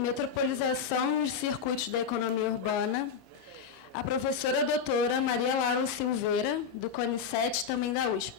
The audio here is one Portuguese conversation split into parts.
Metropolização e os Circuitos da Economia Urbana, a professora doutora Maria Laura Silveira, do CONICET, também da USP.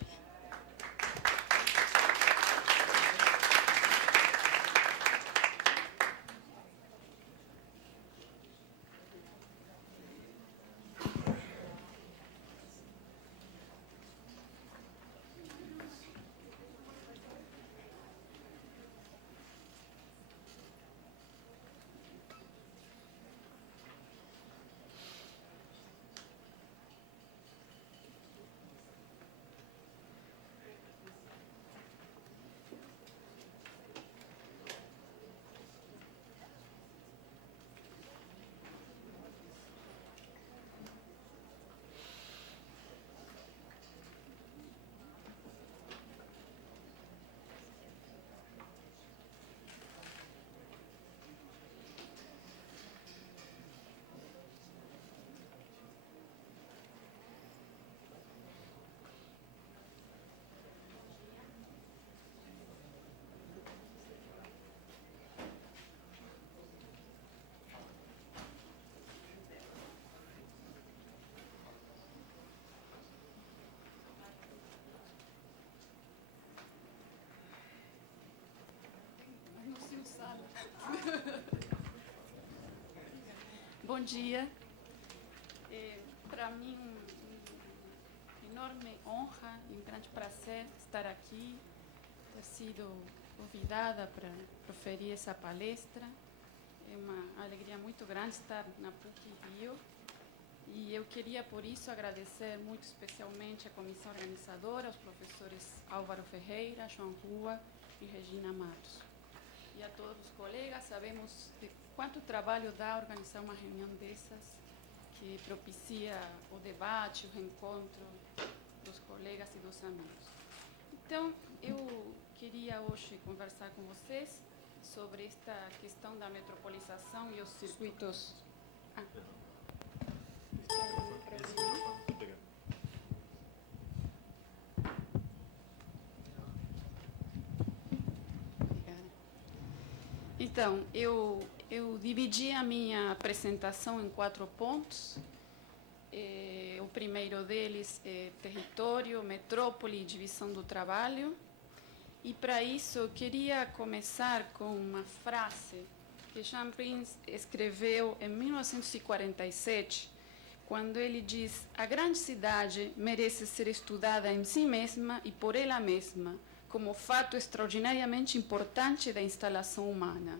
Bom dia. Para mim, enorme honra e um grande prazer estar aqui, ter sido convidada para proferir essa palestra. É uma alegria muito grande estar na PUC-Rio e eu queria, por isso, agradecer muito especialmente a comissão organizadora, aos professores Álvaro Ferreira, João Rua e Regina Matos. E a todos os colegas, sabemos de quanto trabalho dá organizar uma reunião dessas, que propicia o debate, o reencontro dos colegas e dos amigos. Então, eu queria hoje conversar com vocês sobre esta questão da metropolização e os circuitos... Então, eu dividi a minha apresentação em 4 pontos. O primeiro deles é território, metrópole e divisão do trabalho. E, para isso, eu queria começar com uma frase que Jean Prince escreveu em 1947, quando ele diz: a grande cidade merece ser estudada em si mesma e por ela mesma, como fato extraordinariamente importante da instalação humana.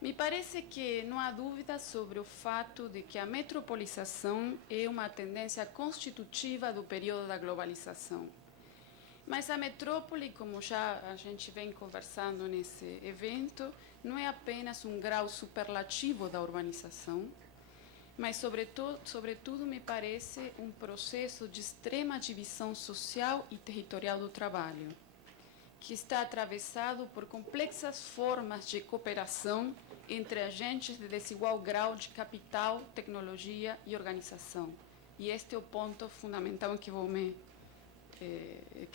Me parece que não há dúvida sobre o fato de que a metropolização é uma tendência constitutiva do período da globalização. Mas a metrópole, como já a gente vem conversando nesse evento, não é apenas um grau superlativo da urbanização, mas, sobretudo, me parece um processo de extrema divisão social e territorial do trabalho, que está atravessado por complexas formas de cooperação entre agentes de desigual grau de capital, tecnologia e organização. E este é o ponto fundamental que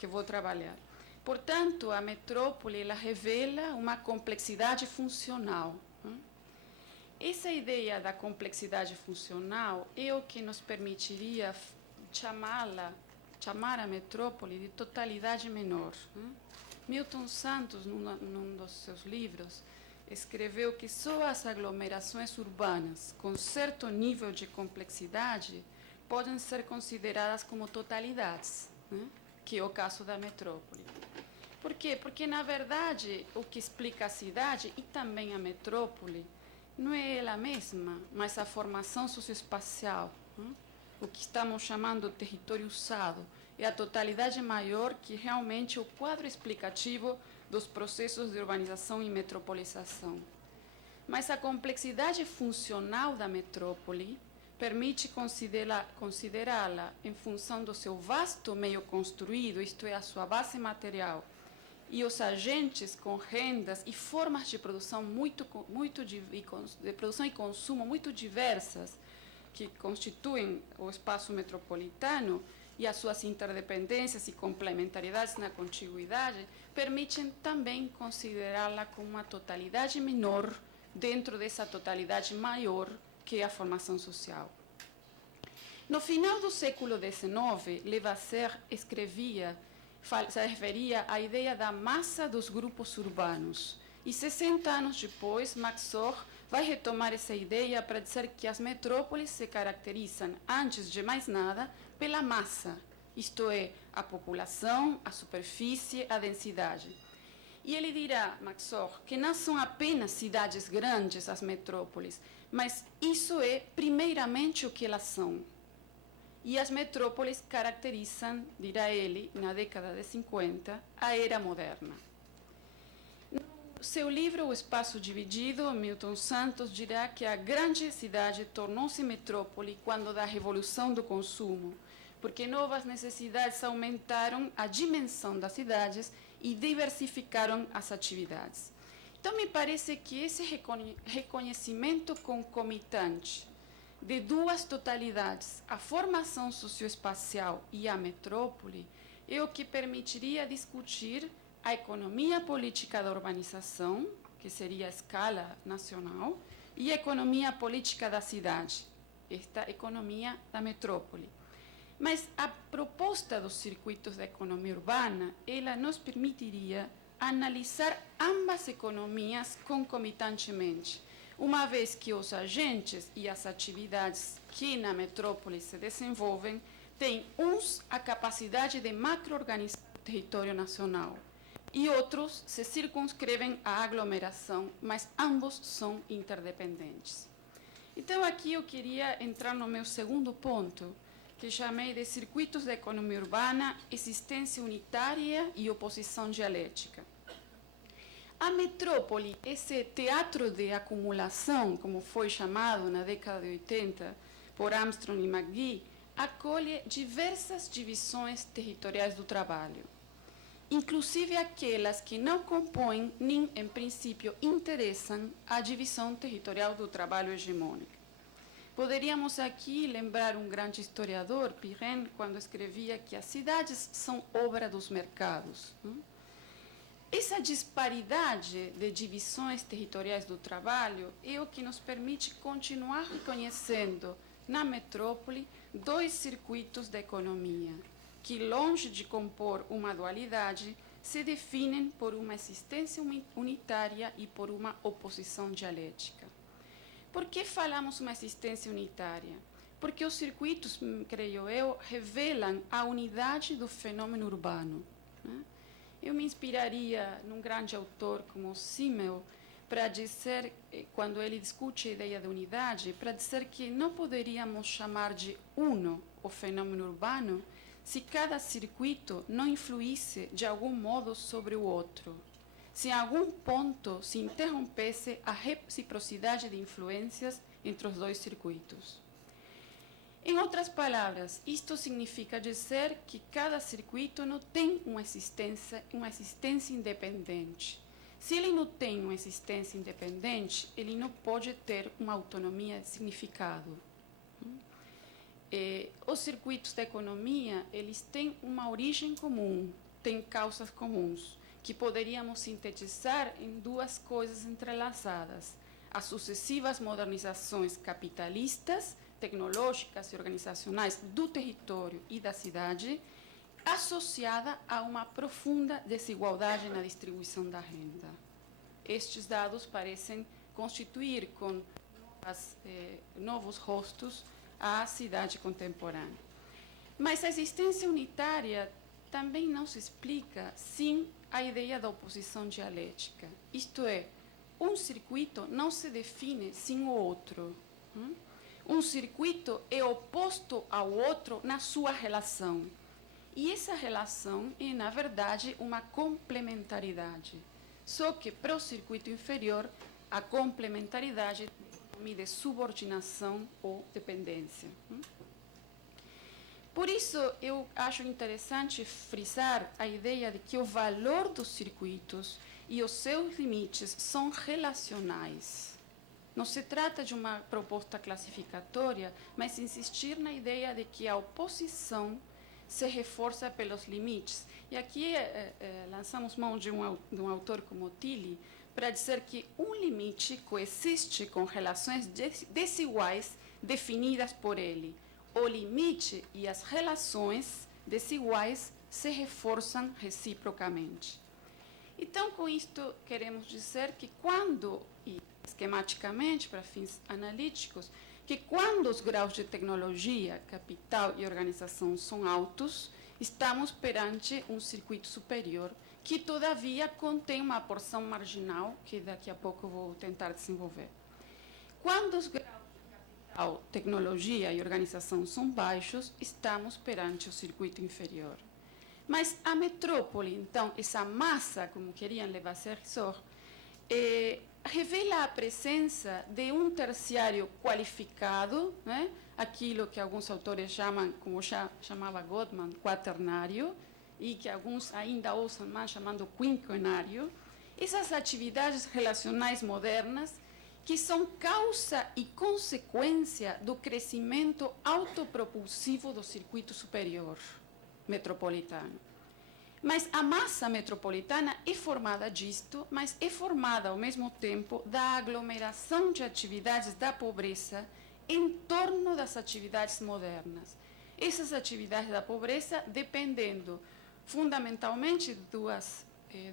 vou trabalhar. Portanto, a metrópole ela revela uma complexidade funcional. Essa ideia da complexidade funcional é o que nos permitiria chamar a metrópole de totalidade menor. Milton Santos, num dos seus livros, escreveu que só as aglomerações urbanas com certo nível de complexidade podem ser consideradas como totalidades, que é o caso da metrópole. Por quê? Porque, na verdade, o que explica a cidade e também a metrópole não é ela mesma, mas a formação socioespacial, o que estamos chamando de território usado, é a totalidade maior que realmente é o quadro explicativo dos processos de urbanização e metropolização. Mas a complexidade funcional da metrópole permite considerá-la em função do seu vasto meio construído, isto é, a sua base material, e os agentes com rendas e formas de produção de produção e consumo muito diversas que constituem o espaço metropolitano, e as suas interdependências e complementariedades na contiguidade permitem também considerá-la como uma totalidade menor dentro dessa totalidade maior que é a formação social. No final do século XIX, Levasseur se referia à ideia da massa dos grupos urbanos. E 60 anos depois, Maxor vai retomar essa ideia para dizer que as metrópoles se caracterizam, antes de mais nada, pela massa, isto é, a população, a superfície, a densidade. E ele dirá, Maxor, que não são apenas cidades grandes as metrópoles, mas isso é primeiramente o que elas são. E as metrópoles caracterizam, dirá ele, na década de 50, a era moderna. No seu livro O Espaço Dividido, Milton Santos dirá que a grande cidade tornou-se metrópole quando da revolução do consumo, porque novas necessidades aumentaram a dimensão das cidades e diversificaram as atividades. Então, me parece que esse reconhecimento concomitante de duas totalidades, a formação socioespacial e a metrópole, é o que permitiria discutir a economia política da urbanização, que seria a escala nacional, e a economia política da cidade, esta economia da metrópole. Mas a proposta dos circuitos da economia urbana, ela nos permitiria analisar ambas economias concomitantemente, uma vez que os agentes e as atividades que na metrópole se desenvolvem têm uns a capacidade de macro-organizar o território nacional e outros se circunscrevem à aglomeração, mas ambos são interdependentes. Então, aqui eu queria entrar no meu segundo ponto, que chamei de circuitos da economia urbana, existência unitária e oposição dialética. A metrópole, esse teatro de acumulação, como foi chamado na década de 80 por Armstrong e McGee, acolhe diversas divisões territoriais do trabalho, inclusive aquelas que não compõem nem, em princípio, interessam a divisão territorial do trabalho hegemônica. Poderíamos aqui lembrar um grande historiador, Pirenne, quando escrevia que as cidades são obra dos mercados. Essa disparidade de divisões territoriais do trabalho é o que nos permite continuar reconhecendo na metrópole dois circuitos da economia, que, longe de compor uma dualidade, se definem por uma existência unitária e por uma oposição dialética. Por que falamos uma existência unitária? Porque os circuitos, creio eu, revelam a unidade do fenômeno urbano. Eu me inspiraria num grande autor como Simmel para dizer, quando ele discute a ideia de unidade, para dizer que não poderíamos chamar de uno o fenômeno urbano se cada circuito não influísse de algum modo sobre o outro, se em algum ponto se interrompesse a reciprocidade de influências entre os dois circuitos. Em outras palavras, isto significa dizer que cada circuito não tem uma existência independente. Se ele não tem uma existência independente, ele não pode ter uma autonomia de significado. Os circuitos da economia, eles têm uma origem comum, têm causas comuns, que poderíamos sintetizar em duas coisas entrelaçadas: as sucessivas modernizações capitalistas, tecnológicas e organizacionais do território e da cidade, associada a uma profunda desigualdade na distribuição da renda. Estes dados parecem constituir com novos rostos a cidade contemporânea. Mas a existência unitária também não se explica sem a ideia da oposição dialética. Isto é, um circuito não se define sem o outro. Um circuito é oposto ao outro na sua relação. E essa relação é, na verdade, uma complementaridade. Só que, para o circuito inferior, a complementaridade tem de subordinação ou dependência. Por isso, eu acho interessante frisar a ideia de que o valor dos circuitos e os seus limites são relacionais. Não se trata de uma proposta classificatória, mas insistir na ideia de que a oposição se reforça pelos limites. E aqui lançamos mão de um autor como Tilly para dizer que um limite coexiste com relações desiguais definidas por ele. O limite e as relações desiguais se reforçam reciprocamente. Então, com isto, queremos dizer que quando, e esquematicamente, para fins analíticos, que quando os graus de tecnologia, capital e organização são altos, estamos perante um circuito superior, que todavia contém uma porção marginal, que daqui a pouco vou tentar desenvolver. Quando os graus de capital, tecnologia e organização são baixos, estamos perante o circuito inferior. Mas a metrópole, então, essa massa, como queriam Levasseur, revela a presença de um terciário qualificado, né? Aquilo que alguns autores chamam, como já chamava Gottman, quaternário, e que alguns ainda usam mais chamando quinquenário, essas atividades relacionais modernas que são causa e consequência do crescimento autopropulsivo do circuito superior metropolitano. Mas a massa metropolitana é formada disto, mas é formada ao mesmo tempo da aglomeração de atividades da pobreza em torno das atividades modernas. Essas atividades da pobreza dependendo fundamentalmente de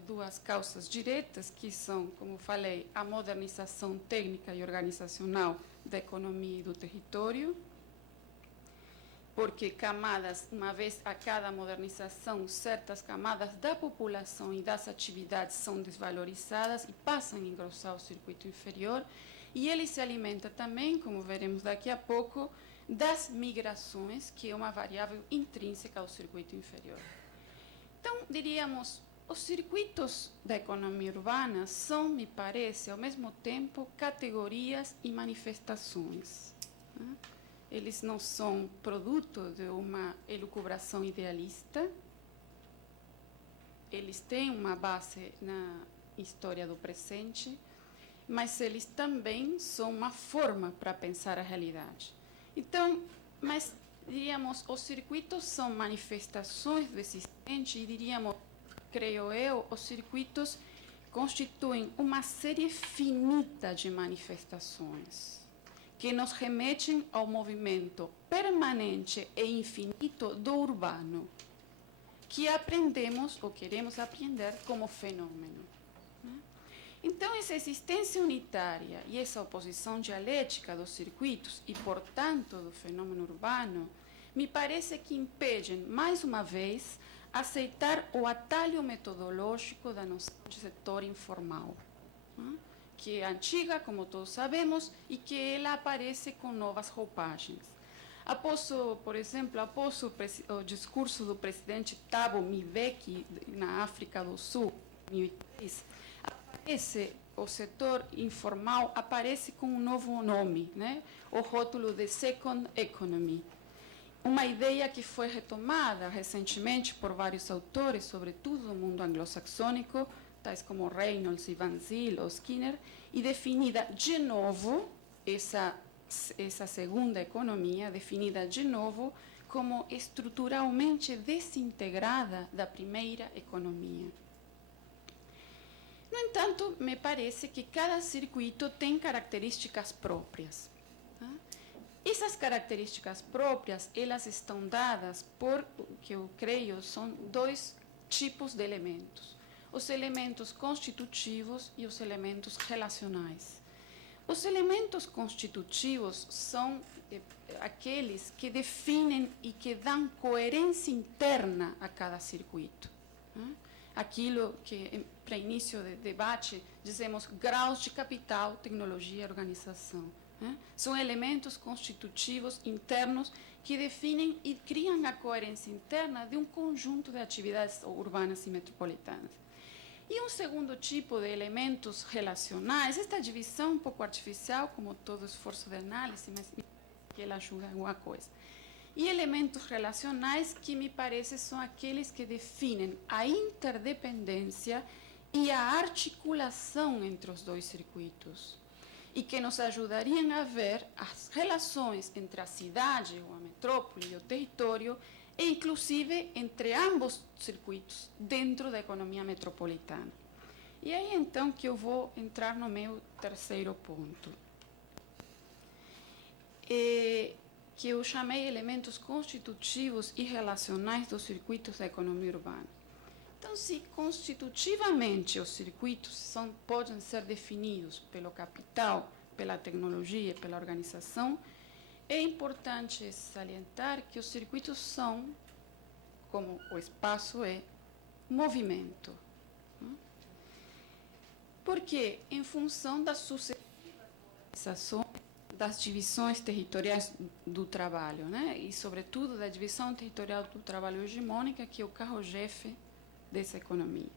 duas causas diretas, que são, como falei, a modernização técnica e organizacional da economia e do território, porque camadas, uma vez a cada modernização, certas camadas da população e das atividades são desvalorizadas e passam a engrossar o circuito inferior, e ele se alimenta também, como veremos daqui a pouco, das migrações, que é uma variável intrínseca ao circuito inferior. Então, diríamos, os circuitos da economia urbana são, me parece, ao mesmo tempo, categorias e manifestações, né? Eles não são produto de uma elucubração idealista, eles têm uma base na história do presente, mas eles também são uma forma para pensar a realidade. Então, mas diríamos, os circuitos são manifestações do existente e diríamos, creio eu, os circuitos constituem uma série finita de manifestações que nos remetem ao movimento permanente e infinito do urbano, que aprendemos ou queremos aprender como fenômeno. Então, essa existência unitária e essa oposição dialética dos circuitos e, portanto, do fenômeno urbano, me parece que impedem, mais uma vez, aceitar o atalho metodológico da noção de setor informal, que é antiga, como todos sabemos, e que ela aparece com novas roupagens. Por exemplo, após o discurso do presidente Thabo Mbeki na África do Sul, em 2003, o setor informal aparece com um novo nome, né? O rótulo de Second Economy. Uma ideia que foi retomada recentemente por vários autores, sobretudo do mundo anglo-saxônico, tais como Reynolds, Van Zyl ou Skinner, e definida de novo, essa segunda economia, definida de novo como estruturalmente desintegrada da primeira economia. No entanto, me parece que cada circuito tem características próprias. Essas características próprias, elas estão dadas por, o que eu creio, são dois tipos de elementos: os elementos constitutivos e os elementos relacionais. Os elementos constitutivos são aqueles que definem e que dão coerência interna a cada circuito. Aquilo que, para início de debate, dizemos graus de capital, tecnologia e organização. São elementos constitutivos internos que definem e criam a coerência interna de um conjunto de atividades urbanas e metropolitanas. E um segundo tipo de elementos relacionais, esta divisão um pouco artificial, como todo esforço de análise, mas que ela ajuda alguma coisa. E elementos relacionais que me parece são aqueles que definem a interdependência e a articulação entre os dois circuitos, e que nos ajudariam a ver as relações entre a cidade, ou a metrópole e o território e inclusive entre ambos circuitos dentro da economia metropolitana. E aí então que eu vou entrar no meu terceiro ponto, que eu chamei elementos constitutivos e relacionais dos circuitos da economia urbana. Então, se constitutivamente os circuitos podem ser definidos pelo capital, pela tecnologia, pela organização, é importante salientar que os circuitos são, como o espaço é, movimento. Porque, em função das sucessivas das divisões territoriais do trabalho, né? E, sobretudo, da divisão territorial do trabalho hegemônica, que é o carro-chefe dessa economia.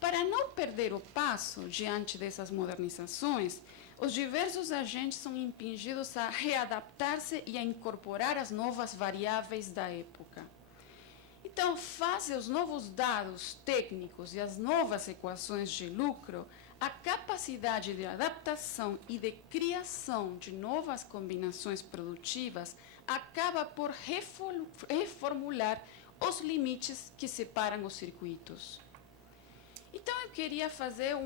Para não perder o passo diante dessas modernizações, os diversos agentes são impingidos a readaptar-se e a incorporar as novas variáveis da época. Então, face aos novos dados técnicos e às novas equações de lucro, a capacidade de adaptação e de criação de novas combinações produtivas acaba por reformular os limites que separam os circuitos. Então, eu queria fazer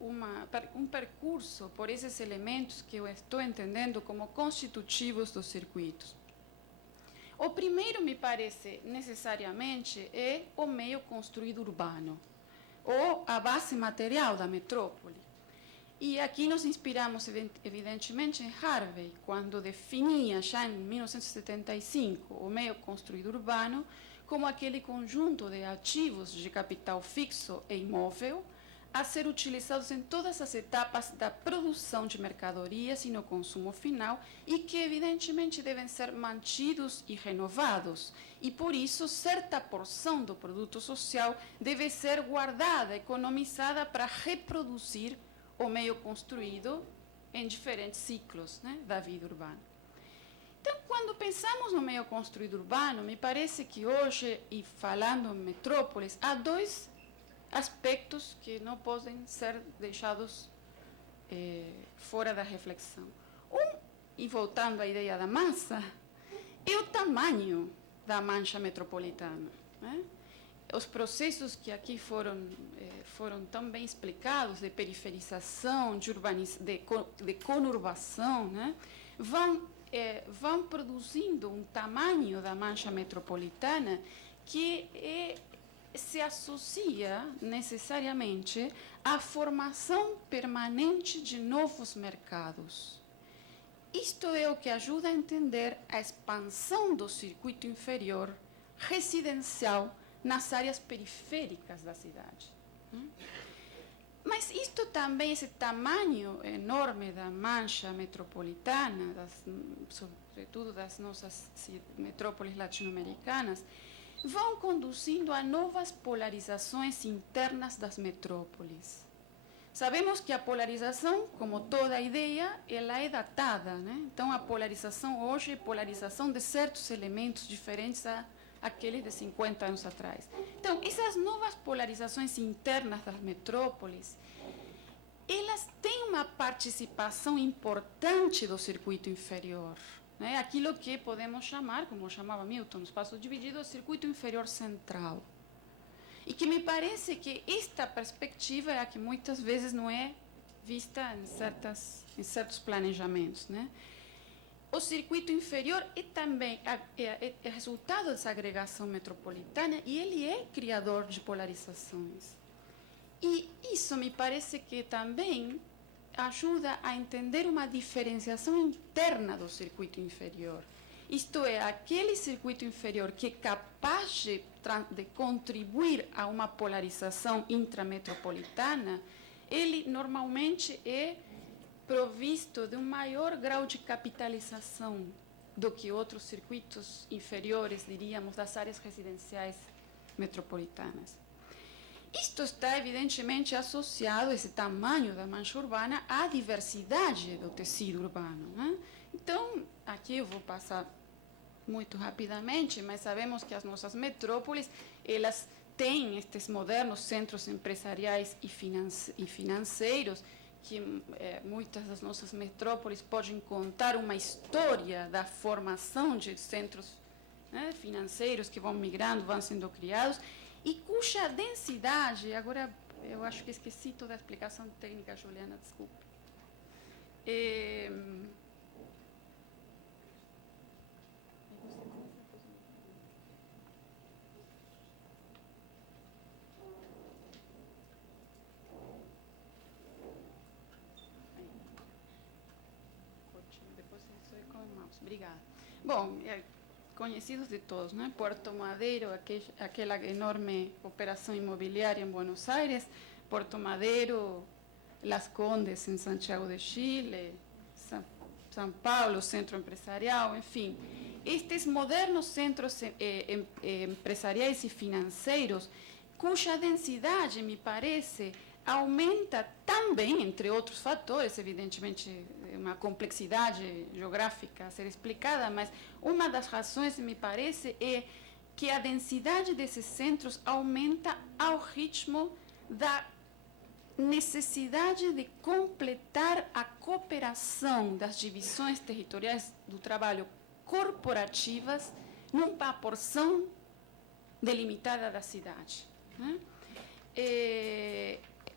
um percurso por esses elementos que eu estou entendendo como constitutivos dos circuitos. O primeiro, me parece, necessariamente, é o meio construído urbano, ou a base material da metrópole. E aqui nos inspiramos, evidentemente, em Harvey, quando definia, já em 1975, o meio construído urbano como aquele conjunto de ativos de capital fixo e imóvel a ser utilizados em todas as etapas da produção de mercadorias e no consumo final, e que, evidentemente, devem ser mantidos e renovados. E, por isso, certa porção do produto social deve ser guardada, economizada para reproduzir o meio construído em diferentes ciclos, né, da vida urbana. Então, quando pensamos no meio construído urbano, me parece que hoje, e falando em metrópoles, há dois aspectos que não podem ser deixados fora da reflexão. E voltando à ideia da massa, é o tamanho da mancha metropolitana, né? Os processos que aqui foram tão bem explicados, de periferização, de conurbação, né, vão produzindo um tamanho da mancha metropolitana que se associa necessariamente à formação permanente de novos mercados. Isto é o que ajuda a entender a expansão do circuito inferior residencial nas áreas periféricas da cidade. Mas isto também, esse tamanho enorme da mancha metropolitana, sobretudo das nossas metrópoles latino-americanas, vão conduzindo a novas polarizações internas das metrópoles. Sabemos que a polarização, como toda ideia, ela é datada, né? Então, a polarização hoje é polarização de certos elementos diferentes àqueles de 50 anos atrás. Então, essas novas polarizações internas das metrópoles, elas têm uma participação importante do circuito inferior, né? Aquilo que podemos chamar, como chamava Milton, no espaço dividido, o circuito inferior central. E que me parece que esta perspectiva é a que muitas vezes não é vista em certos planejamentos, né? O circuito inferior é também é resultado dessa agregação metropolitana e ele é criador de polarizações. E isso me parece que também ajuda a entender uma diferenciação interna do circuito inferior. Isto é, aquele circuito inferior que é capaz de contribuir a uma polarização intrametropolitana, ele normalmente é provisto de um maior grau de capitalização do que outros circuitos inferiores, diríamos, das áreas residenciais metropolitanas. Isto está evidentemente associado, esse tamanho da mancha urbana, à diversidade do tecido urbano, né? Então, aqui eu vou passar muito rapidamente, mas sabemos que as nossas metrópoles, elas têm estes modernos centros empresariais e financeiros, que muitas das nossas metrópoles podem contar uma história da formação de centros né, financeiros que vão migrando, vão sendo criados, e cuja densidade, agora eu acho que esqueci toda a explicação técnica, Juliana, desculpe. Obrigada. Bom, conhecidos de todos, né? Puerto Madero, aquela enorme operação imobiliária em Buenos Aires, Puerto Madero, Las Condes em Santiago de Chile, São Paulo, centro empresarial, enfim. Estes modernos centros empresariais e financeiros, cuja densidade, me parece, aumenta também, entre outros fatores, evidentemente, uma complexidade geográfica a ser explicada, mas uma das razões, me parece, é que a densidade desses centros aumenta ao ritmo da necessidade de completar a cooperação das divisões territoriais do trabalho corporativas numa porção delimitada da cidade, né?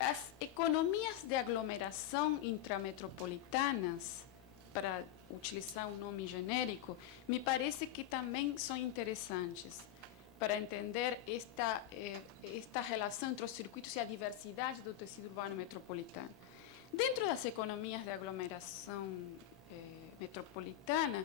As economias de aglomeração intrametropolitanas, para utilizar um nome genérico, me parece que também são interessantes para entender esta relação entre os circuitos e a diversidade do tecido urbano metropolitano. Dentro das economias de aglomeração metropolitana,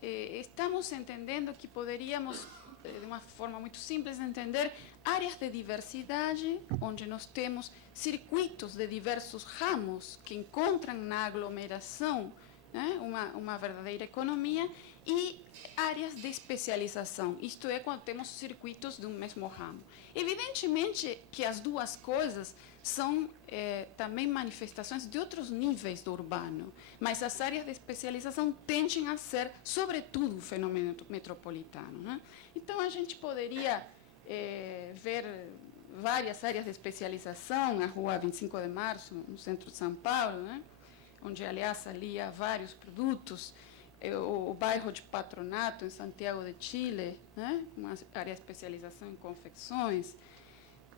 estamos entendendo que poderíamos, de uma forma muito simples, entender áreas de diversidade, onde nós temos circuitos de diversos ramos que encontram na aglomeração, né, uma verdadeira economia, e áreas de especialização, isto é, quando temos circuitos de um mesmo ramo. Evidentemente que as duas coisas são também manifestações de outros níveis do urbano, mas as áreas de especialização tendem a ser, sobretudo, o fenômeno metropolitano, né? Então, a gente poderia ver várias áreas de especialização, a Rua 25 de Março, no centro de São Paulo, né? Onde, aliás, ali há vários produtos, o bairro de Patronato, em Santiago de Chile, né? Uma área de especialização em confecções,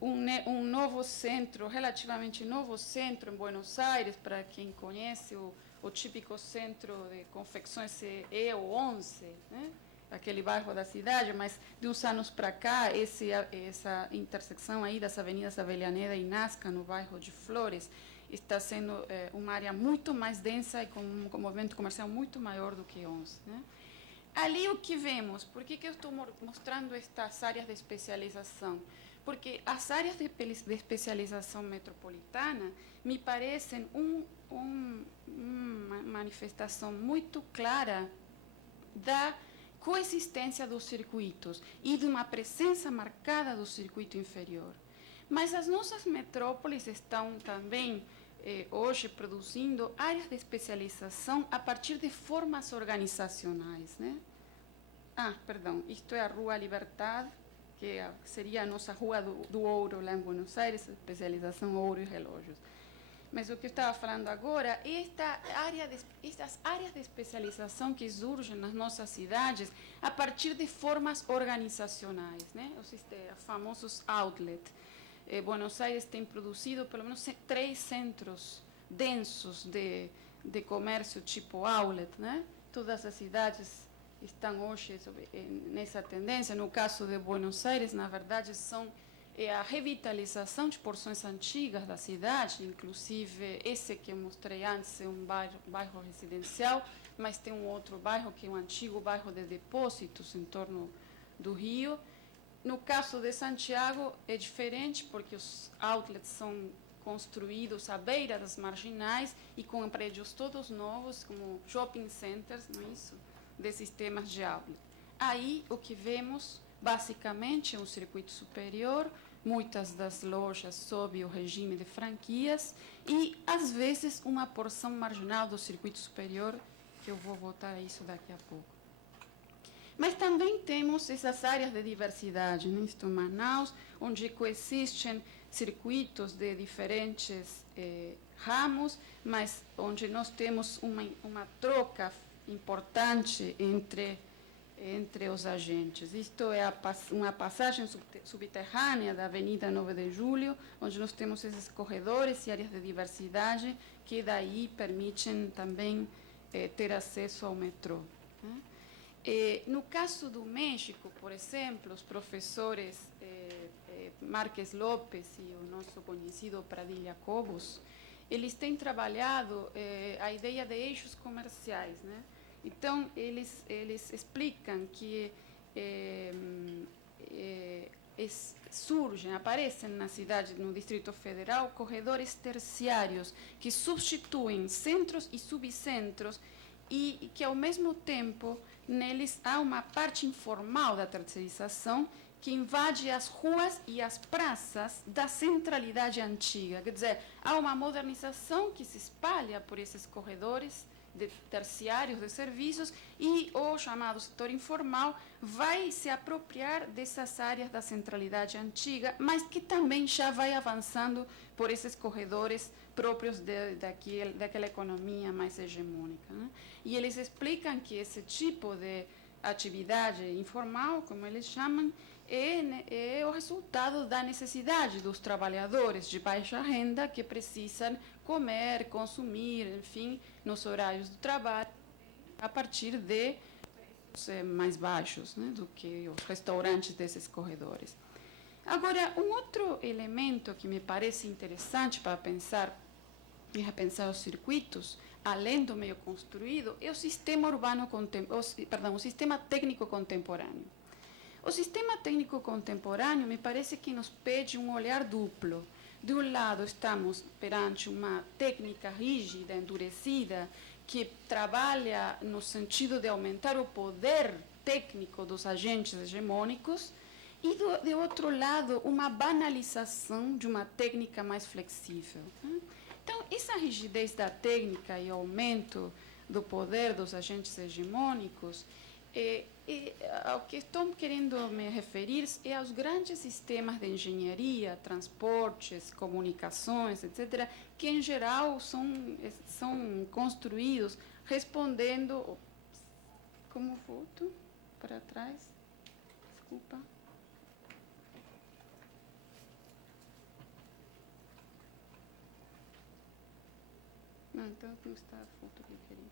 um novo centro, relativamente novo centro em Buenos Aires, para quem conhece o típico centro de confecções E11, né? Aquele bairro da cidade, mas de uns anos para cá, essa intersecção aí das avenidas Avellaneda e Nazca, no bairro de Flores, está sendo uma área muito mais densa e com um movimento comercial muito maior do que 11. Né? Ali o que vemos, por que eu estou mostrando estas áreas de especialização? Porque as áreas de especialização metropolitana me parecem uma manifestação muito clara da coexistência dos circuitos e de uma presença marcada do circuito inferior. Mas as nossas metrópoles estão também, hoje, produzindo áreas de especialização a partir de formas organizacionais, né? Isto é a Rua Libertad, que seria a nossa Rua do Ouro, lá em Buenos Aires, especialização ouro e relógios. Mas o que eu estava falando agora é estas áreas de especialização que surgem nas nossas cidades a partir de formas organizacionais, né? Os famosos outlets. Buenos Aires tem produzido pelo menos 3 centros densos de comércio tipo outlet, né? Todas as cidades estão hoje nessa tendência. No caso de Buenos Aires, na verdade, são a revitalização de porções antigas da cidade, inclusive esse que eu mostrei antes é um bairro residencial, mas tem um outro bairro que é um antigo bairro de depósitos em torno do Rio. No caso de Santiago é diferente, porque os outlets são construídos à beira das marginais e com prédios todos novos, como shopping centers, não é isso? De sistemas de outlet. Aí o que vemos, basicamente, é um circuito superior, muitas das lojas sob o regime de franquias e, às vezes, uma porção marginal do circuito superior, que eu vou voltar a isso daqui a pouco. Mas também temos essas áreas de diversidade, né? Isto em Manaus, onde coexistem circuitos de diferentes ramos, mas onde nós temos uma troca importante entre entre os agentes. Isto é uma passagem subterrânea da Avenida 9 de Julho, onde nós temos esses corredores e áreas de diversidade que daí permitem também ter acesso ao metrô. No caso do México, por exemplo, os professores Marques Lopes e o nosso conhecido Pradilla Cobos, eles têm trabalhado a ideia de eixos comerciais, né? Então, eles explicam que aparecem na cidade, no Distrito Federal, corredores terciários que substituem centros e subcentros e que, ao mesmo tempo, neles há uma parte informal da terceirização que invade as ruas e as praças da centralidade antiga. Quer dizer, há uma modernização que se espalha por esses corredores terciários de serviços e o chamado setor informal vai se apropriar dessas áreas da centralidade antiga, mas que também já vai avançando por esses corredores próprios daquela economia mais hegemônica, né? E eles explicam que esse tipo de atividade informal, como eles chamam, é o resultado da necessidade dos trabalhadores de baixa renda que precisam comer, consumir, enfim, nos horários do trabalho, a partir de preços mais baixos, né, do que os restaurantes desses corredores. Agora, um outro elemento que me parece interessante para pensar e repensar os circuitos, além do meio construído, é o sistema o sistema técnico contemporâneo. O sistema técnico contemporâneo me parece que nos pede um olhar duplo. De um lado, estamos perante uma técnica rígida, endurecida, que trabalha no sentido de aumentar o poder técnico dos agentes hegemônicos, e, de outro lado, uma banalização de uma técnica mais flexível. Então, essa rigidez da técnica e o aumento do poder dos agentes hegemônicos, ao que estou querendo me referir é aos grandes sistemas de engenharia, transportes, comunicações, etc., que, em geral, são construídos respondendo... Como volto para trás? Desculpa. Não, então não está a foto que eu queria.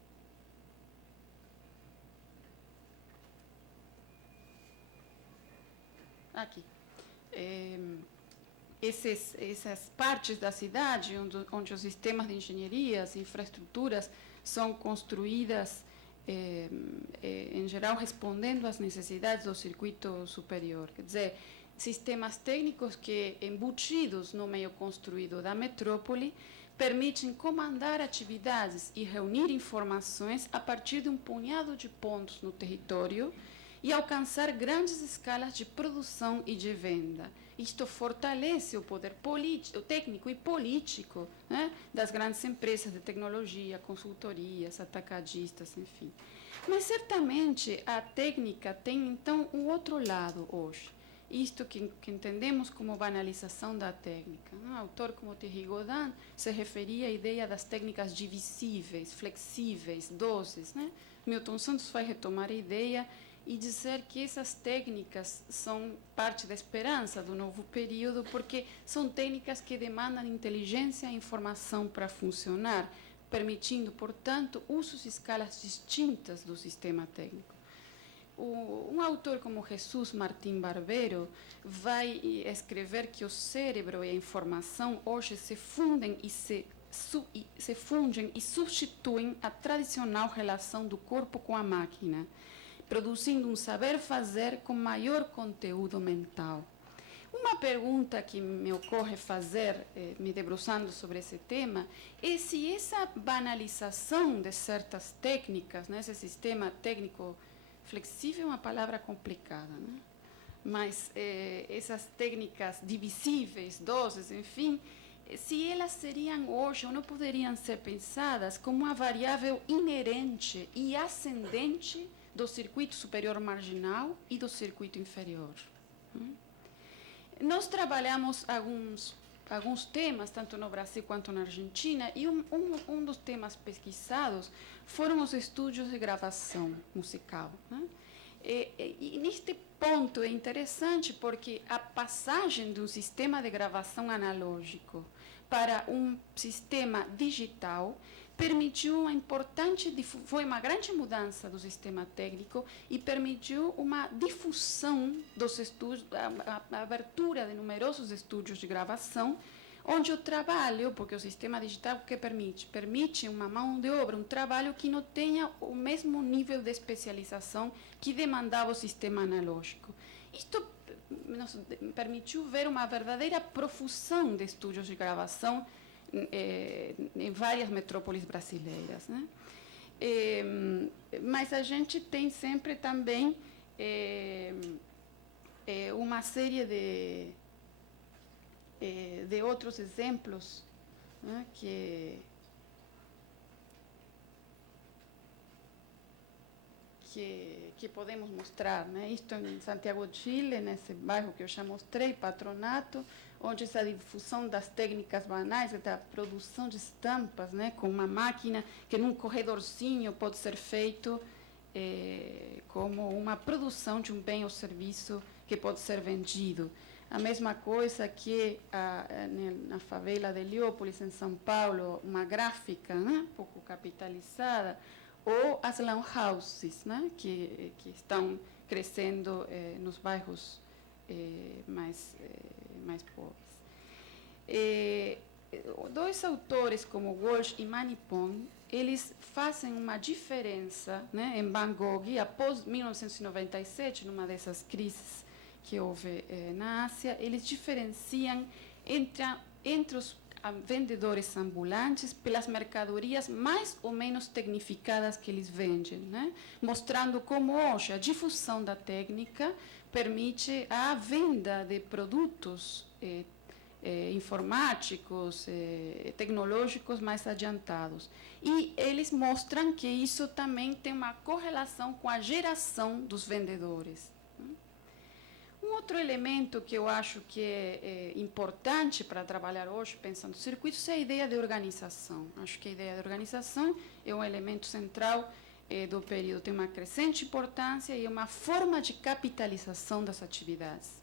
Aqui. Essas partes da cidade onde os sistemas de engenharia, as infraestruturas são construídas, em geral, respondendo às necessidades do circuito superior. Quer dizer, sistemas técnicos que, embutidos no meio construído da metrópole, permitem comandar atividades e reunir informações a partir de um punhado de pontos no território e alcançar grandes escalas de produção e de venda. Isto fortalece o poder técnico e político, né, das grandes empresas de tecnologia, consultorias, atacadistas, enfim. Mas, certamente, a técnica tem, então, um outro lado hoje. Isto que entendemos como banalização da técnica. Um autor como Thierry Godin se referia à ideia das técnicas divisíveis, flexíveis, doces, né? Milton Santos vai retomar a ideia e dizer que essas técnicas são parte da esperança do novo período, porque são técnicas que demandam inteligência e informação para funcionar, permitindo, portanto, usos e escalas distintas do sistema técnico. Um autor como Jesus Martín Barbero vai escrever que o cérebro e a informação hoje se fundem e substituem a tradicional relação do corpo com a máquina, produzindo um saber fazer com maior conteúdo mental. Uma pergunta que me ocorre fazer, me debruçando sobre esse tema, é se essa banalização de certas técnicas, né, esse sistema técnico flexível é uma palavra complicada, né? Mas essas técnicas divisíveis, doces, enfim, se elas seriam hoje ou não poderiam ser pensadas como uma variável inerente e ascendente do circuito superior marginal e do circuito inferior. Nós trabalhamos alguns temas, tanto no Brasil quanto na Argentina, e um dos temas pesquisados foram os estúdios de gravação musical, né? E neste ponto é interessante porque a passagem de um sistema de gravação analógico para um sistema digital permitiu foi uma grande mudança do sistema técnico e permitiu uma difusão dos estúdios, a abertura de numerosos estúdios de gravação, onde o trabalho, porque o sistema digital o que permite? Permite uma mão de obra, um trabalho que não tenha o mesmo nível de especialização que demandava o sistema analógico. Isto nos permitiu ver uma verdadeira profusão de estúdios de gravação em várias metrópoles brasileiras, né? Mas a gente tem sempre também uma série de outros exemplos, né, que podemos mostrar, né? Isto em Santiago de Chile, nesse bairro que eu já mostrei, Patronato, onde essa difusão das técnicas banais, da produção de estampas, né, com uma máquina que num corredorzinho pode ser feito como uma produção de um bem ou serviço que pode ser vendido. A mesma coisa que na favela de Heliópolis, em São Paulo, uma gráfica, né, pouco capitalizada, ou as lan houses, né, que estão crescendo nos bairros mais pobres. Dois autores como Walsh e Manipon, eles fazem uma diferença, né, em Van Gogh, após 1997, numa dessas crises que houve na Ásia, eles diferenciam entre os vendedores ambulantes pelas mercadorias mais ou menos tecnificadas que eles vendem, né? Mostrando como hoje a difusão da técnica permite a venda de produtos informáticos, tecnológicos mais adiantados. E eles mostram que isso também tem uma correlação com a geração dos vendedores. Um outro elemento que eu acho que é importante para trabalhar hoje, pensando em circuitos, é a ideia de organização. Acho que a ideia de organização é um elemento central do período, tem uma crescente importância e uma forma de capitalização das atividades.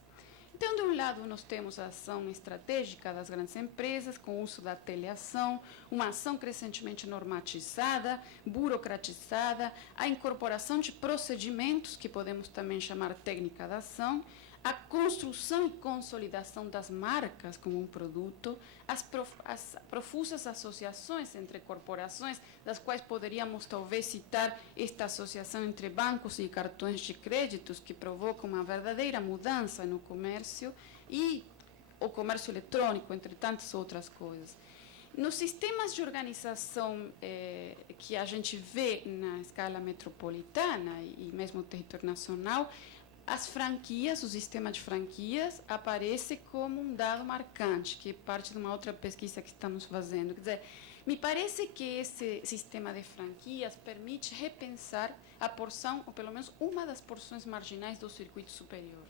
Então, de um lado, nós temos a ação estratégica das grandes empresas, com o uso da teleação, uma ação crescentemente normatizada, burocratizada, a incorporação de procedimentos, que podemos também chamar técnica da ação, a construção e consolidação das marcas como um produto, as profusas associações entre corporações, das quais poderíamos talvez citar esta associação entre bancos e cartões de créditos, que provoca uma verdadeira mudança no comércio, e o comércio eletrônico, entre tantas outras coisas. Nos sistemas de organização que a gente vê na escala metropolitana e mesmo território nacional, as franquias, o sistema de franquias, aparece como um dado marcante, que é parte de uma outra pesquisa que estamos fazendo. Quer dizer, me parece que esse sistema de franquias permite repensar a porção, ou pelo menos uma das porções marginais do circuito superior.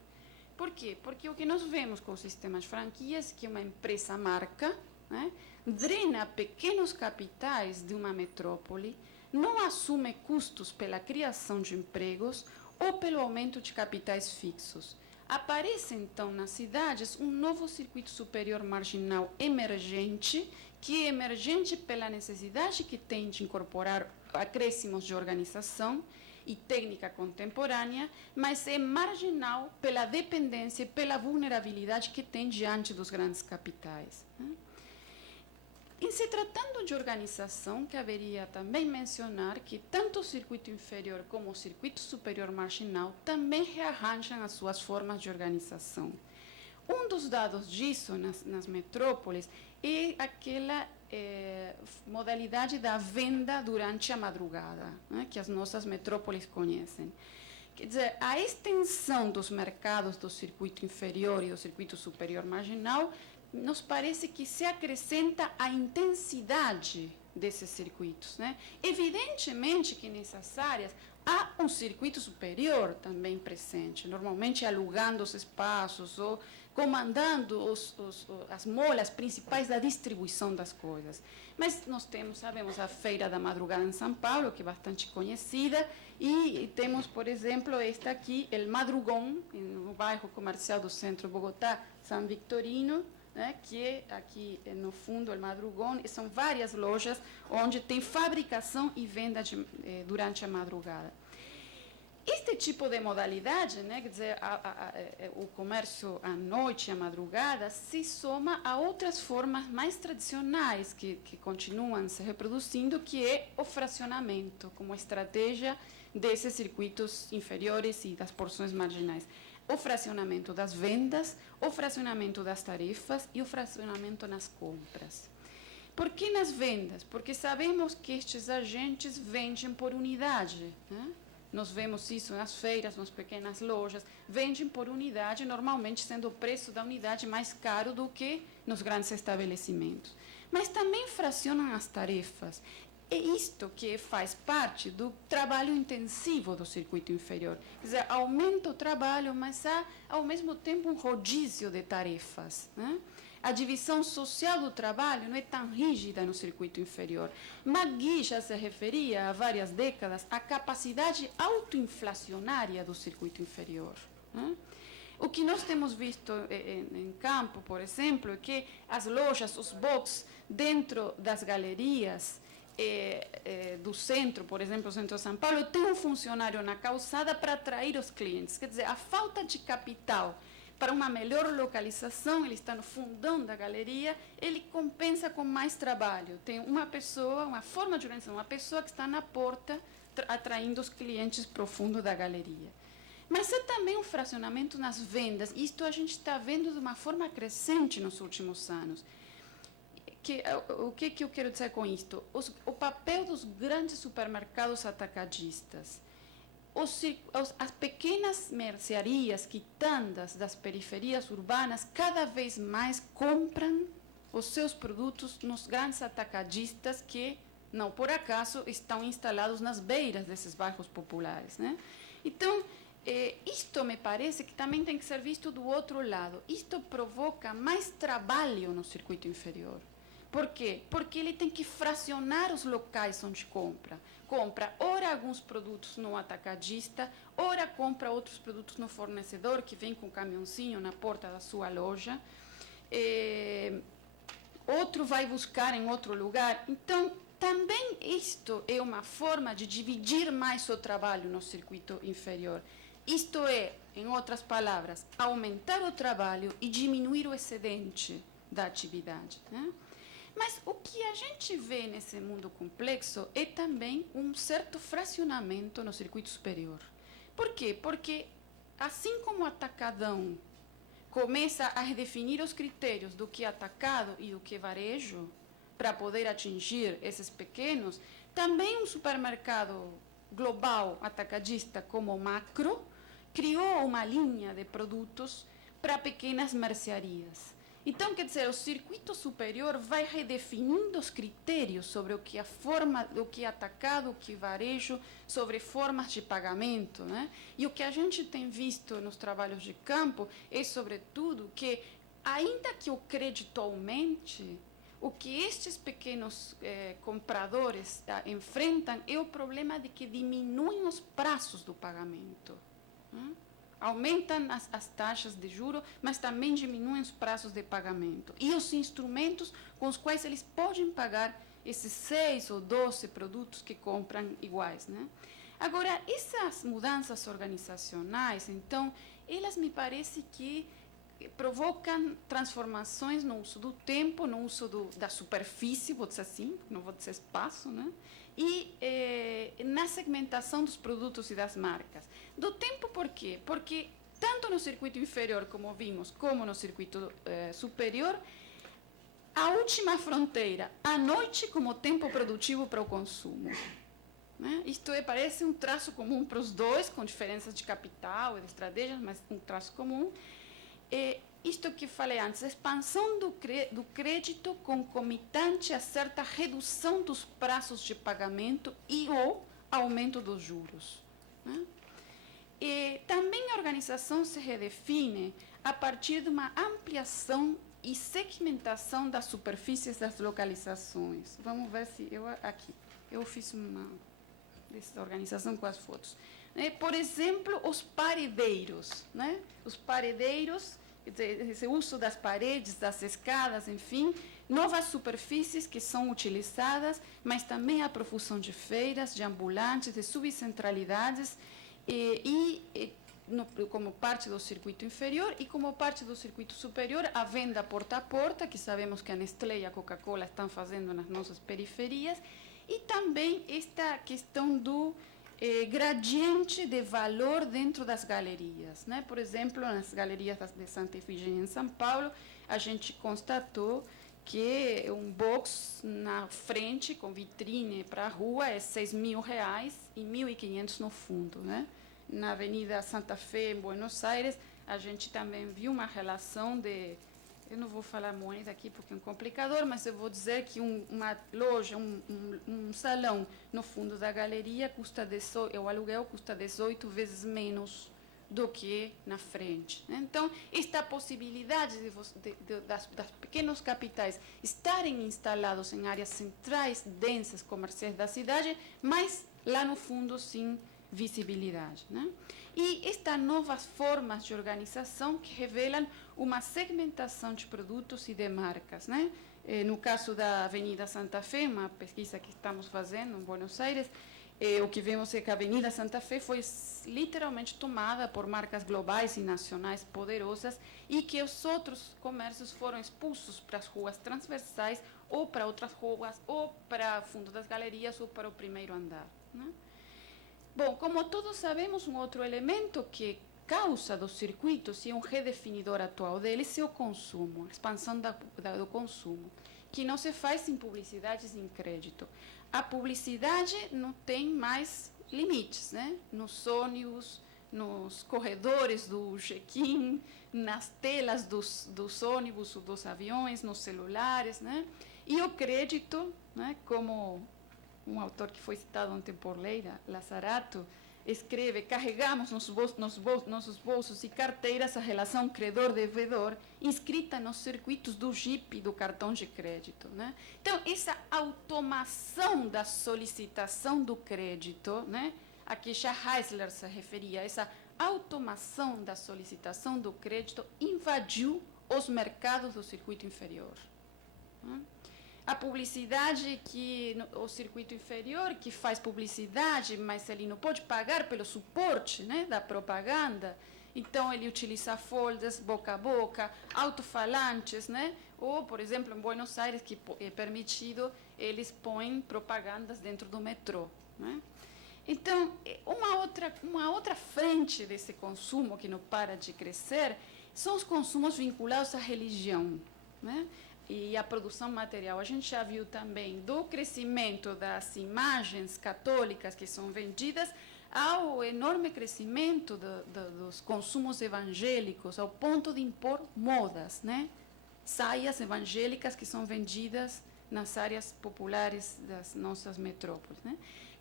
Por quê? Porque o que nós vemos com o sistema de franquias é que uma empresa marca, né, drena pequenos capitais de uma metrópole, não assume custos pela criação de empregos ou pelo aumento de capitais fixos. Aparece, então, nas cidades um novo circuito superior marginal emergente, que é emergente pela necessidade que tem de incorporar acréscimos de organização e técnica contemporânea, mas é marginal pela dependência e pela vulnerabilidade que tem diante dos grandes capitais. Em se tratando de organização, caberia também mencionar que tanto o circuito inferior como o circuito superior marginal também rearranjam as suas formas de organização. Um dos dados disso nas metrópoles é aquela modalidade da venda durante a madrugada, né, que as nossas metrópoles conhecem. Quer dizer, a extensão dos mercados do circuito inferior e do circuito superior marginal nos parece que se acrescenta a intensidade desses circuitos, né? Evidentemente que nessas áreas há um circuito superior também presente, normalmente alugando os espaços ou comandando as molas principais da distribuição das coisas. Mas nós sabemos, a Feira da Madrugada em São Paulo, que é bastante conhecida, e temos, por exemplo, esta aqui, El Madrugón, no bairro comercial do centro de Bogotá, San Victorino, né, que é aqui no fundo, El Madrugón, e são várias lojas onde tem fabricação e venda durante a madrugada. Este tipo de modalidade, né, quer dizer, o comércio à noite, à madrugada, se soma a outras formas mais tradicionais que continuam se reproduzindo, que é o fracionamento, como estratégia desses circuitos inferiores e das porções marginais. O fracionamento das vendas, o fracionamento das tarefas e o fracionamento nas compras. Por que nas vendas? Porque sabemos que estes agentes vendem por unidade, né? Nós vemos isso nas feiras, nas pequenas lojas, vendem por unidade, normalmente sendo o preço da unidade mais caro do que nos grandes estabelecimentos. Mas também fracionam as tarefas. É isto que faz parte do trabalho intensivo do circuito inferior. Quer dizer, aumenta o trabalho, mas há, ao mesmo tempo, um rodízio de tarefas, né? A divisão social do trabalho não é tão rígida no circuito inferior. McGee já se referia há várias décadas à capacidade autoinflacionária do circuito inferior, né? O que nós temos visto em campo, por exemplo, é que as lojas, os boxes, dentro das galerias do centro, por exemplo, o centro de São Paulo, tem um funcionário na calçada para atrair os clientes. Quer dizer, a falta de capital para uma melhor localização, ele está no fundão da galeria, ele compensa com mais trabalho. Tem uma pessoa, uma forma de organização, uma pessoa que está na porta atraindo os clientes para o fundo da galeria. Mas é também um fracionamento nas vendas. Isto a gente está vendo de uma forma crescente nos últimos anos. O que eu quero dizer com isto? O papel dos grandes supermercados atacadistas. As pequenas mercearias, quitandas das periferias urbanas, cada vez mais compram os seus produtos nos grandes atacadistas que, não por acaso, estão instalados nas beiras desses bairros populares, né? Então, isto me parece que também tem que ser visto do outro lado. Isto provoca mais trabalho no circuito inferior. Por quê? Porque ele tem que fracionar os locais onde compra. Compra, ora, alguns produtos no atacadista, ora, compra outros produtos no fornecedor, que vem com um caminhãozinho na porta da sua loja. Outro vai buscar em outro lugar. Então, também isto é uma forma de dividir mais o trabalho no circuito inferior. Isto é, em outras palavras, aumentar o trabalho e diminuir o excedente da atividade, né? Mas o que a gente vê nesse mundo complexo é também um certo fracionamento no circuito superior. Por quê? Porque, assim como o atacadão começa a redefinir os critérios do que é atacado e do que é varejo, para poder atingir esses pequenos, também um supermercado global atacadista como o Macro criou uma linha de produtos para pequenas mercearias. Então, quer dizer, o circuito superior vai redefinindo os critérios sobre o que é forma, o que é atacado, o que é varejo, sobre formas de pagamento, né? E o que a gente tem visto nos trabalhos de campo é, sobretudo, que, ainda que o crédito aumente, o que estes pequenos compradores enfrentam é o problema de que diminuem os prazos do pagamento, né? Aumentam as taxas de juros, mas também diminuem os prazos de pagamento. E os instrumentos com os quais eles podem pagar esses 6 ou 12 produtos que compram iguais, né? Agora, essas mudanças organizacionais, então, elas me parece que provocam transformações no uso do tempo, no uso da superfície, vou dizer assim, não vou dizer espaço, né? E na segmentação dos produtos e das marcas. Do tempo, por quê? Porque tanto no circuito inferior, como vimos, como no circuito superior, a última fronteira, a noite como tempo produtivo para o consumo, né? Isto parece um traço comum para os dois, com diferenças de capital e de estratégias, mas um traço comum. Isto que falei antes, a expansão do crédito concomitante a certa redução dos prazos de pagamento e ou aumento dos juros, né? E também a organização se redefine a partir de uma ampliação e segmentação das superfícies das localizações. Vamos ver se eu fiz uma dessa organização com as fotos. Por exemplo, os paredeiros, né? Os paredeiros, esse uso das paredes, das escadas, enfim, novas superfícies que são utilizadas, mas também a profusão de feiras, de ambulantes, de subcentralidades, como parte do circuito inferior e como parte do circuito superior, a venda porta a porta, que sabemos que a Nestlé e a Coca-Cola estão fazendo nas nossas periferias, e também esta questão do gradiente de valor dentro das galerias, né? Por exemplo, nas galerias de Santa Efigênia, em São Paulo, a gente constatou que um box na frente, com vitrine para a rua, é R$6.000 e R$1.500 no fundo, né? Na Avenida Santa Fé, em Buenos Aires, a gente também viu uma relação de... Eu não vou falar moeda aqui porque é um complicador, mas eu vou dizer que uma loja, um salão no fundo da galeria, o aluguel custa 18 vezes menos do que na frente, né? Então, esta possibilidade das pequenos capitais estarem instalados em áreas centrais, densas, comerciais da cidade, mas lá no fundo, sim, visibilidade, né? E estas novas formas de organização que revelam uma segmentação de produtos e de marcas, né? No caso da Avenida Santa Fé, uma pesquisa que estamos fazendo em Buenos Aires, o que vemos é que a Avenida Santa Fé foi literalmente tomada por marcas globais e nacionais poderosas e que os outros comércios foram expulsos para as ruas transversais ou para outras ruas, ou para o fundo das galerias ou para o primeiro andar, né? Bom, como todos sabemos, um outro elemento que causa dos circuitos e um redefinidor atual deles é o consumo, a expansão do consumo, que não se faz sem publicidade, sem crédito. A publicidade não tem mais limites, né? Nos ônibus, nos corredores do check-in, nas telas dos ônibus, dos aviões, nos celulares, né? E o crédito, né, como um autor que foi citado ontem por Leila Lazarato, escreve: carregamos nos nossos bolsos e carteiras a relação credor-devedor inscrita nos circuitos do JIP e do cartão de crédito, né? Então, essa automação da solicitação do crédito, né, a que já Heisler se referia, essa automação da solicitação do crédito invadiu os mercados do circuito inferior, né? A publicidade, o circuito inferior, que faz publicidade, mas ele não pode pagar pelo suporte, né, da propaganda, então ele utiliza folders, boca a boca, alto-falantes, né, ou, por exemplo, em Buenos Aires, que é permitido, eles põem propagandas dentro do metrô, né? Então, uma outra frente desse consumo que não para de crescer são os consumos vinculados à religião, né? E a produção material. A gente já viu também do crescimento das imagens católicas que são vendidas ao enorme crescimento dos consumos evangélicos, ao ponto de impor modas, né? Saias evangélicas que são vendidas nas áreas populares das nossas metrópoles, né?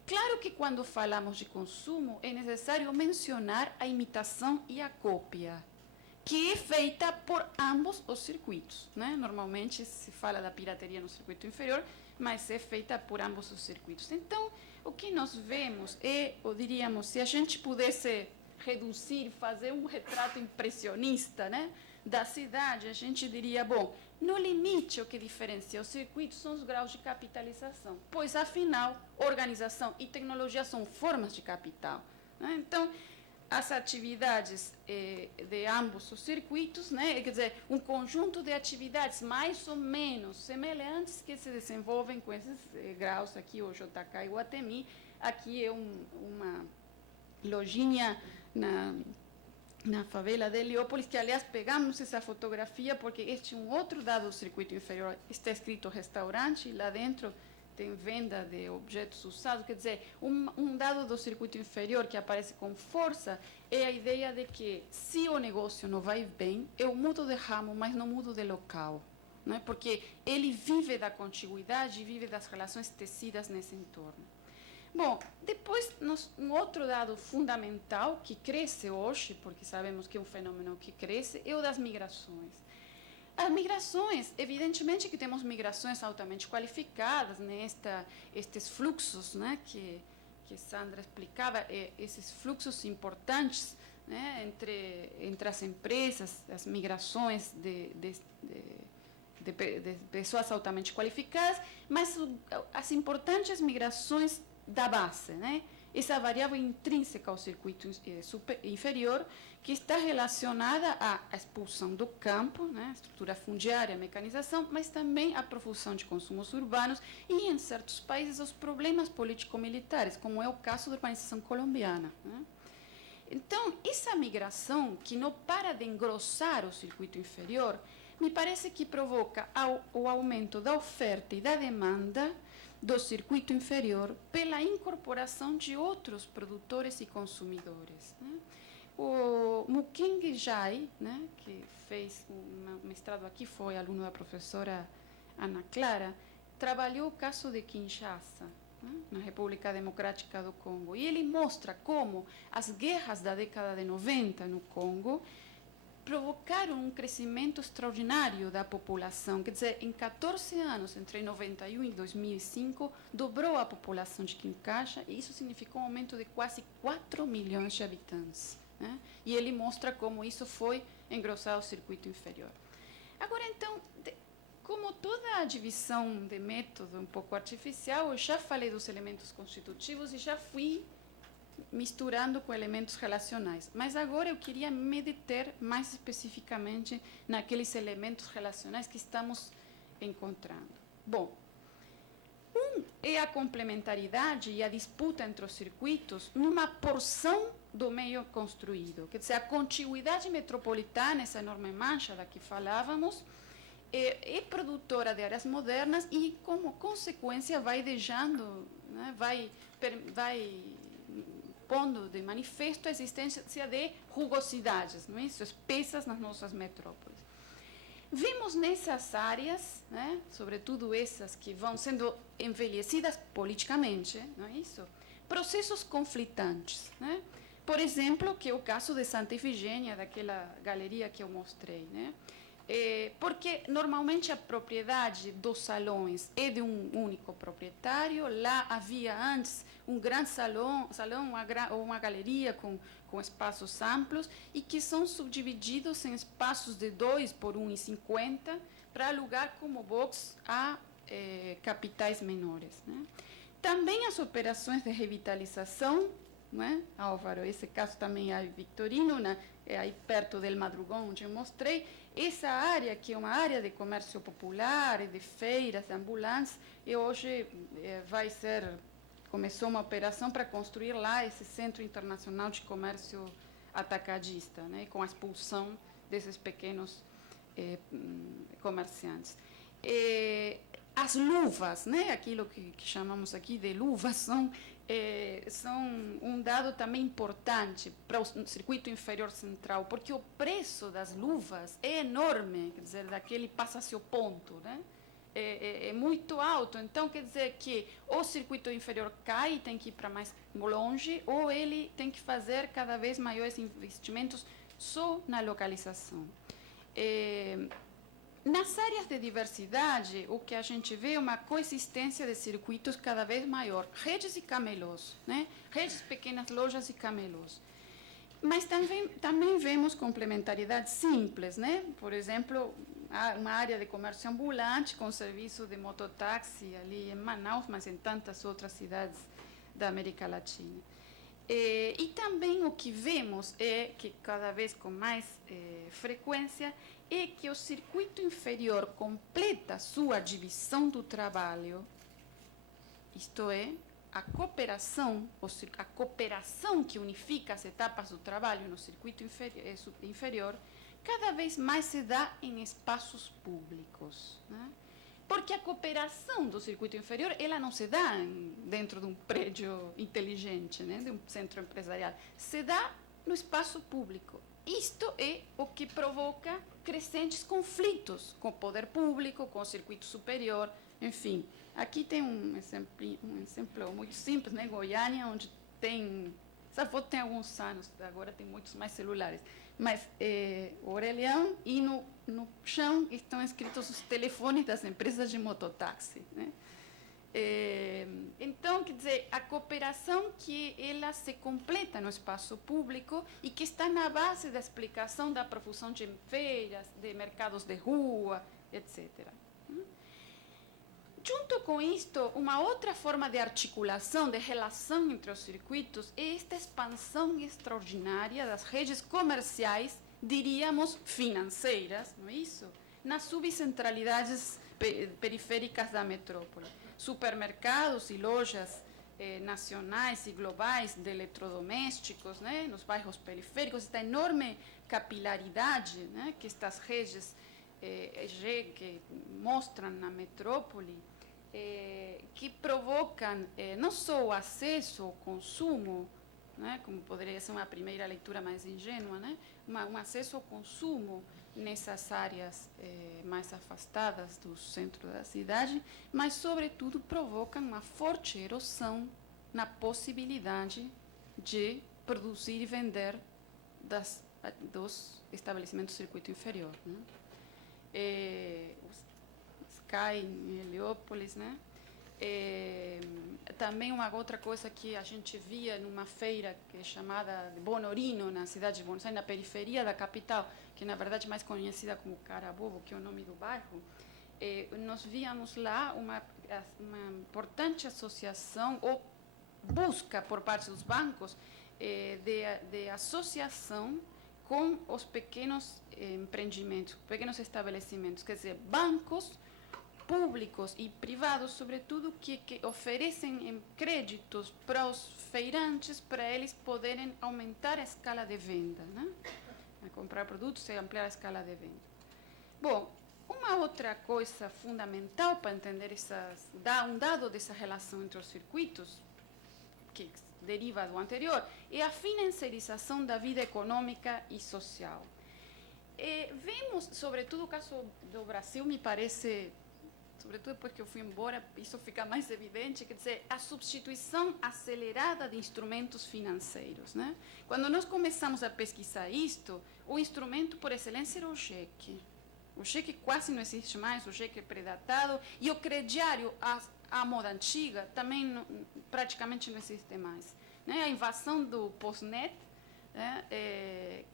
Claro que quando falamos de consumo é necessário mencionar a imitação e a cópia, que é feita por ambos os circuitos, né? Normalmente se fala da pirateria no circuito inferior, mas é feita por ambos os circuitos. Então, o que nós vemos é, ou diríamos, se a gente pudesse reduzir, fazer um retrato impressionista, né, da cidade, a gente diria, bom, no limite o que diferencia os circuitos são os graus de capitalização, pois, afinal, organização e tecnologia são formas de capital, né? Então, as atividades de ambos os circuitos, né, quer dizer, um conjunto de atividades mais ou menos semelhantes que se desenvolvem com esses graus aqui, o JK e o Atemi. Aqui é uma lojinha na favela de Heliópolis, que, aliás, pegamos essa fotografia porque este é um outro dado do circuito inferior. Está escrito restaurante, e lá dentro tem venda de objetos usados. Quer dizer, um dado do circuito inferior que aparece com força é a ideia de que, se o negócio não vai bem, eu mudo de ramo, mas não mudo de local, né? Porque ele vive da contiguidade, vive das relações tecidas nesse entorno. Bom, depois, um outro dado fundamental que cresce hoje, porque sabemos que é um fenômeno que cresce, é o das migrações. As migrações, evidentemente que temos migrações altamente qualificadas, né? Estes fluxos, né? que Sandra explicava, esses fluxos importantes, né? entre as empresas, as migrações de pessoas altamente qualificadas, mas as importantes migrações da base, né? Essa variável intrínseca ao circuito inferior, que está relacionada à expulsão do campo, né? Estrutura fundiária, mecanização, mas também à profusão de consumos urbanos e, em certos países, aos problemas político-militares, como é o caso da urbanização colombiana, né? Então, essa migração, que não para de engrossar o circuito inferior, me parece que provoca o aumento da oferta e da demanda do circuito inferior pela incorporação de outros produtores e consumidores, né? O Mukwege Jai, né, que fez um mestrado aqui, foi aluno da professora Ana Clara, trabalhou o caso de Kinshasa, né, na República Democrática do Congo, e ele mostra como as guerras da década de 90 no Congo provocaram um crescimento extraordinário da população. Quer dizer, em 14 anos, entre 91 e 2005, dobrou a população de Kinshasa, e isso significou um aumento de quase 4 milhões de habitantes, né? E ele mostra como isso foi engrossar o circuito inferior. Agora, então, como toda a divisão de método um pouco artificial, eu já falei dos elementos constitutivos e já fui misturando com elementos relacionais. Mas agora eu queria me deter mais especificamente naqueles elementos relacionais que estamos encontrando. Bom, é a complementaridade e a disputa entre os circuitos numa porção do meio construído. Quer dizer, a contiguidade metropolitana, essa enorme mancha da que falávamos, é produtora de áreas modernas e, como consequência, vai deixando, né, vai pondo de manifesto a existência de rugosidades, não é isso? Espessas nas nossas metrópoles. Vimos nessas áreas, né, sobretudo essas que vão sendo envelhecidas politicamente, não é isso? Processos conflitantes, né? Por exemplo, que é o caso de Santa Ifigênia, daquela galeria que eu mostrei, né? Porque normalmente a propriedade dos salões é de um único proprietário. Lá havia antes um grande salão ou uma galeria com espaços amplos e que são subdivididos em espaços de 2 por 1,50 para alugar como box a capitais menores, né? Também as operações de revitalização, né, Álvaro? Esse caso também é Victorino, aí perto del Madrugão, onde eu mostrei. Essa área, que é uma área de comércio popular, de feiras, de ambulantes, e hoje começou uma operação para construir lá esse Centro Internacional de Comércio Atacadista, né, com a expulsão desses pequenos comerciantes. As luvas, né, aquilo que chamamos aqui de luvas, são um dado também importante para o circuito inferior central, porque o preço das luvas é enorme, quer dizer, daquele passa-se o ponto, né? É muito alto. Então, quer dizer que o circuito inferior cai e tem que ir para mais longe, ou ele tem que fazer cada vez maiores investimentos só na localização. Nas áreas de diversidade, o que a gente vê é uma coexistência de circuitos cada vez maior, redes e camelôs, né? Redes, pequenas lojas e camelôs. Mas também vemos complementaridades simples, né? Por exemplo, há uma área de comércio ambulante com serviço de mototáxi ali em Manaus, mas em tantas outras cidades da América Latina. E também o que vemos é que cada vez com mais frequência é que o circuito inferior completa sua divisão do trabalho, isto é, a cooperação que unifica as etapas do trabalho no circuito inferior, cada vez mais se dá em espaços públicos, né? Porque a cooperação do circuito inferior, ela não se dá dentro de um prédio inteligente, né, de um centro empresarial, se dá no espaço público. Isto é o que provoca crescentes conflitos com o poder público, com o circuito superior, enfim. Aqui tem um exemplo muito simples, né? Goiânia, onde tem... Essa foto tem alguns anos, agora tem muitos mais celulares. Mas o orelhão e no chão estão escritos os telefones das empresas de mototáxi, né? Então, quer dizer, a cooperação que ela se completa no espaço público e que está na base da explicação da profusão de feiras, de mercados de rua, etc. Junto com isto, uma outra forma de articulação, de relação entre os circuitos é esta expansão extraordinária das redes comerciais, diríamos financeiras, não é isso? Nas subcentralidades periféricas da metrópole. Supermercados e lojas nacionais e globais de eletrodomésticos, né, nos bairros periféricos, esta enorme capilaridade, né, que estas redes que mostram na metrópole, que provocam não só o acesso ao consumo, né, como poderia ser uma primeira leitura mais ingênua, né, um acesso ao consumo nessas áreas mais afastadas do centro da cidade, mas, sobretudo, provocam uma forte erosão na possibilidade de produzir e vender dos estabelecimentos do circuito inferior, né? Sky, em Heliópolis, né? Também uma outra coisa que a gente via numa feira que é chamada Bonorino, na cidade de Buenos Aires, na periferia da capital, que na verdade é mais conhecida como Carabobo, que é o nome do bairro, nós víamos lá uma importante associação ou busca por parte dos bancos de associação com os pequenos empreendimentos, pequenos estabelecimentos, quer dizer, bancos públicos e privados, sobretudo, que oferecem créditos para os feirantes, para eles poderem aumentar a escala de venda, né? Comprar produtos e ampliar a escala de venda. Bom, uma outra coisa fundamental para entender um dado dessa relação entre os circuitos, que deriva do anterior, é a financiarização da vida econômica e social. Vemos, sobretudo o caso do Brasil, me parece, sobretudo depois que eu fui embora, isso fica mais evidente, quer dizer, a substituição acelerada de instrumentos financeiros, né? Quando nós começamos a pesquisar isto, o instrumento por excelência era o cheque. O cheque quase não existe mais, o cheque é predatado, e o crediário, a moda antiga, também praticamente não existe mais, né? A invasão do Postnet, né,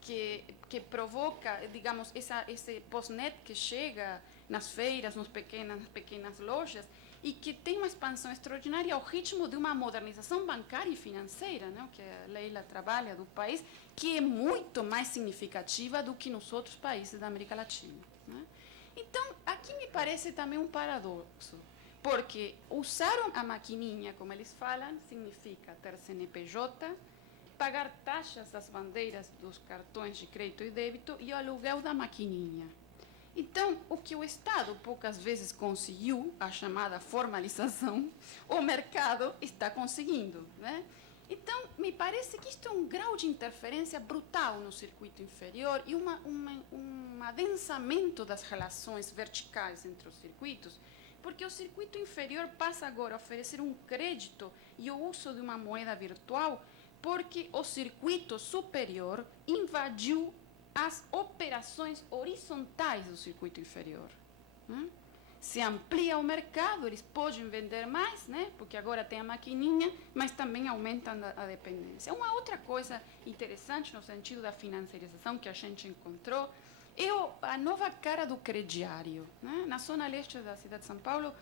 que provoca, digamos, esse Postnet que chega nas feiras, nas pequenas lojas, e que tem uma expansão extraordinária ao ritmo de uma modernização bancária e financeira, né, que a Leila trabalha do país, que é muito mais significativa do que nos outros países da América Latina, né? Então, aqui me parece também um paradoxo, porque usar a maquininha, como eles falam, significa ter CNPJ, pagar taxas das bandeiras dos cartões de crédito e débito e o aluguel da maquininha. Então, o que o Estado poucas vezes conseguiu, a chamada formalização, o mercado está conseguindo, né? Então, me parece que isto é um grau de interferência brutal no circuito inferior e um adensamento das relações verticais entre os circuitos, porque o circuito inferior passa agora a oferecer um crédito e o uso de uma moeda virtual, porque o circuito superior invadiu as operações horizontais do circuito inferior, né? Se amplia o mercado, eles podem vender mais, né? Porque agora tem a maquininha, mas também aumentam a dependência. Uma outra coisa interessante no sentido da financiarização que a gente encontrou é a nova cara do crediário, né? Na zona leste da cidade de São Paulo,